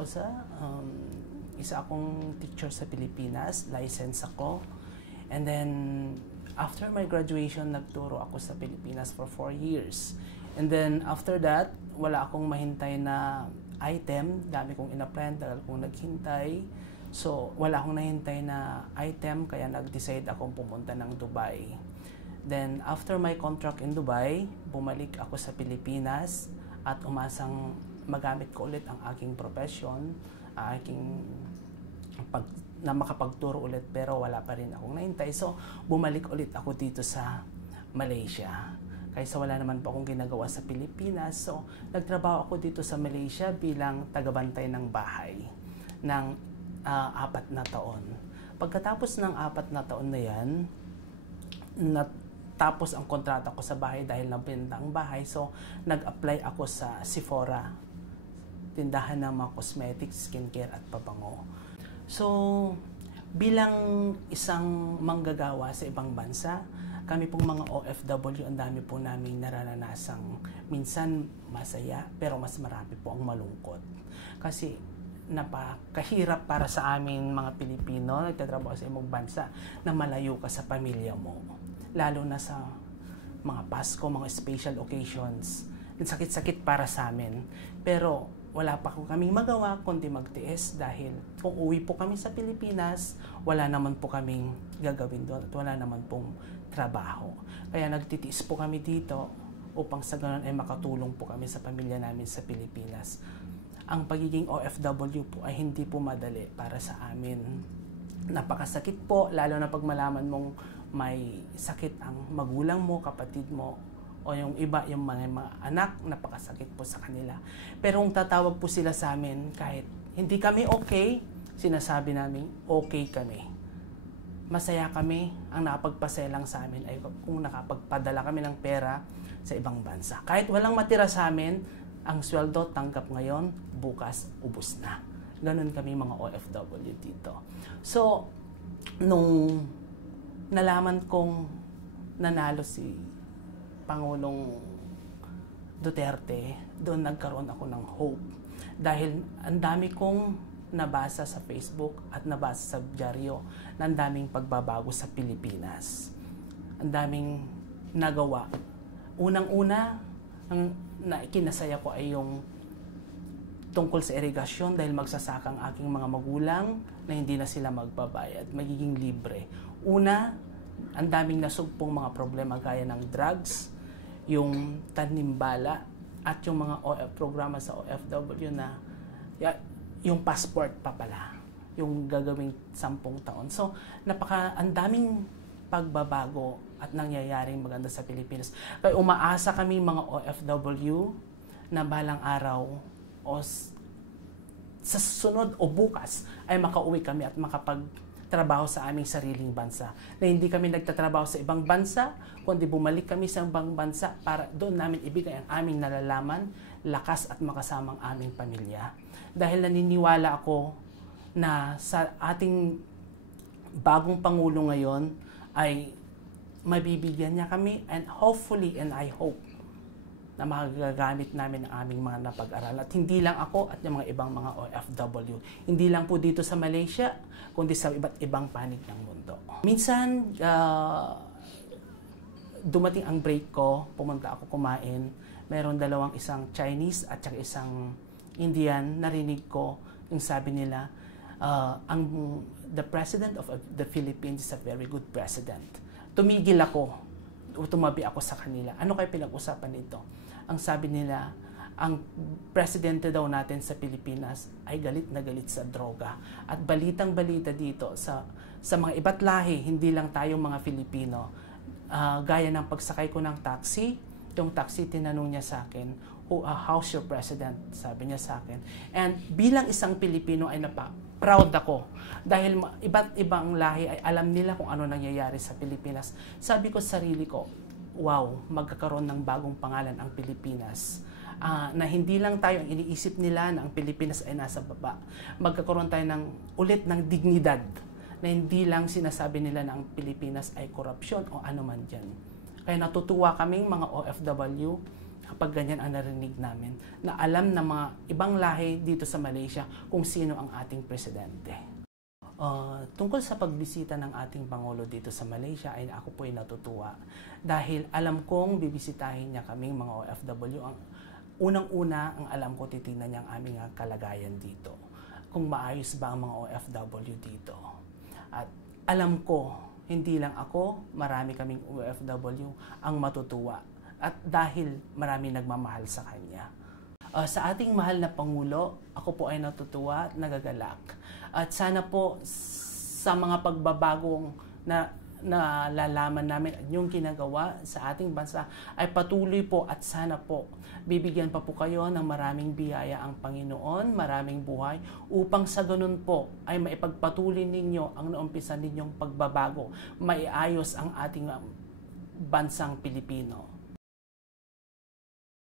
Mendoza. Isa akong teacher sa Pilipinas, license ako. And then, after my graduation, nagturo ako sa Pilipinas for 4 years. And then, after that, wala akong mahintay na item. Dami kong in-apply, tagal kong naghintay. So, wala akong nahintay na item, kaya nag-decide akong pumunta ng Dubai. Then, after my contract in Dubai, bumalik ako sa Pilipinas at umasang magamit ko ulit ang aking profession, na makapagturo ulit, pero wala pa rin akong nahintay. So, bumalik ulit ako dito sa Malaysia. Kaysa wala naman po akong ginagawa sa Pilipinas. So, nagtrabaho ako dito sa Malaysia bilang tagabantay ng bahay ng 4 na taon. Pagkatapos ng 4 na taon na yan, natapos ang kontrata ko sa bahay dahil nabenta ang bahay. So, nag-apply ako sa Sephora, tindahan ng mga cosmetics, skincare at pabango. So, bilang isang manggagawa sa ibang bansa, kami pong mga OFW, ang dami po namin nararanasang minsan masaya, pero mas marami po ang malungkot. Kasi napakahirap para sa amin mga Pilipino, nagtatrabaho sa ibang bansa, na malayo ka sa pamilya mo. Lalo na sa mga Pasko, mga special occasions. Sakit-sakit para sa amin. Pero wala pa kaming magawa kundi magtiis dahil kung uwi po kami sa Pilipinas, wala naman po kaming gagawin doon at wala naman pong trabaho. Kaya nagtitiis po kami dito upang sa ganun ay makatulong po kami sa pamilya namin sa Pilipinas. Ang pagiging OFW po ay hindi po madali para sa amin. Napakasakit po, lalo na pag malaman mong may sakit ang magulang mo, kapatid mo, o yung iba, yung mga anak, napakasakit po sa kanila. Pero kung tatawag po sila sa amin, kahit hindi kami okay, sinasabi namin, okay kami. Masaya kami, ang nakapagpasaya lang sa amin ay kung nakapagpadala kami ng pera sa ibang bansa. Kahit walang matira sa amin, ang sweldo tanggap ngayon, bukas, ubos na. Ganun kami mga OFW dito. So, nung nalaman kong nanalo si Pangulong Duterte, doon nagkaroon ako ng hope. Dahil ang dami kong nabasa sa Facebook at nabasa sa dyaryo na ang daming pagbabago sa Pilipinas. Ang daming nagawa. Unang-una, ang kinasaya ko ay yung tungkol sa irigasyon dahil magsasaka ang aking mga magulang na hindi na sila magbabayad, magiging libre. Una, ang daming nasugpong mga problema gaya ng drugs, yung tanimbala at yung mga programa sa OFW na yung passport pa pala, yung gagawing 10 taon. So, ang daming pagbabago at nangyayaring maganda sa Pilipinas. Kaya umaasa kami mga OFW na balang araw o sa sunod o bukas ay makauwi kami at makapagtrabaho sa aming sariling bansa. Na hindi kami nagtatrabaho sa ibang bansa, kundi bumalik kami sa ibang bansa para doon namin ibigay ang aming nalalaman, lakas at makasamang aming pamilya. Dahil naniniwala ako na sa ating bagong Pangulo ngayon ay mabibigyan niya kami and hopefully and I hope na magagamit namin ang aming mga napag-aral. At hindi lang ako at yung mga ibang mga OFW. Hindi lang po dito sa Malaysia, kundi sa iba't ibang panig ng mundo. Minsan, dumating ang break ko, pumunta ako kumain. Meron isang Chinese at saka isang Indian. Narinig ko yung sabi nila, the President of the Philippines is a very good president. Tumigil ako, tumabi ako sa kanila. Ano kayo pinag-usapan nito? Ang sabi nila, ang presidente daw natin sa Pilipinas ay galit na galit sa droga. At balitang-balita dito sa mga iba't lahi, hindi lang tayong mga Filipino. Gaya ng pagsakay ko ng taxi, yung taxi tinanong niya sa akin, how's your president? Sabi niya sa akin. And bilang isang Pilipino ay proud ako. Dahil iba't ibang lahi ay alam nila kung ano nangyayari sa Pilipinas. Sabi ko sa sarili ko, wow, magkakaroon ng bagong pangalan ang Pilipinas. Na hindi lang tayo ang iniisip nila na ang Pilipinas ay nasa baba. Magkakaroon tayo ulit ng dignidad na hindi lang sinasabi nila na ang Pilipinas ay korupsyon o ano man dyan. Kaya natutuwa kaming mga OFW kapag ganyan ang narinig namin, na alam ng mga ibang lahi dito sa Malaysia kung sino ang ating presidente. Tungkol sa pagbisita ng ating Pangulo dito sa Malaysia ay ako po ay natutuwa dahil alam kong bibisitahin niya kaming mga OFW. Unang-una, ang alam ko, titingnan niya ang aming kalagayan dito. Kung maayos ba ang mga OFW dito. At alam ko, hindi lang ako, marami kaming OFW ang matutuwa. At dahil marami nagmamahal sa kanya. Sa ating mahal na Pangulo, ako po ay natutuwa at nagagalak. At sana po sa mga pagbabagong na lalaman namin at yung ginagawa sa ating bansa ay patuloy po at sana po bibigyan pa po kayo ng maraming biyaya ang Panginoon, maraming buhay upang sa ganun po ay maipagpatuloy ninyo ang naumpisa ninyong pagbabago, maiayos ang ating bansang Pilipino.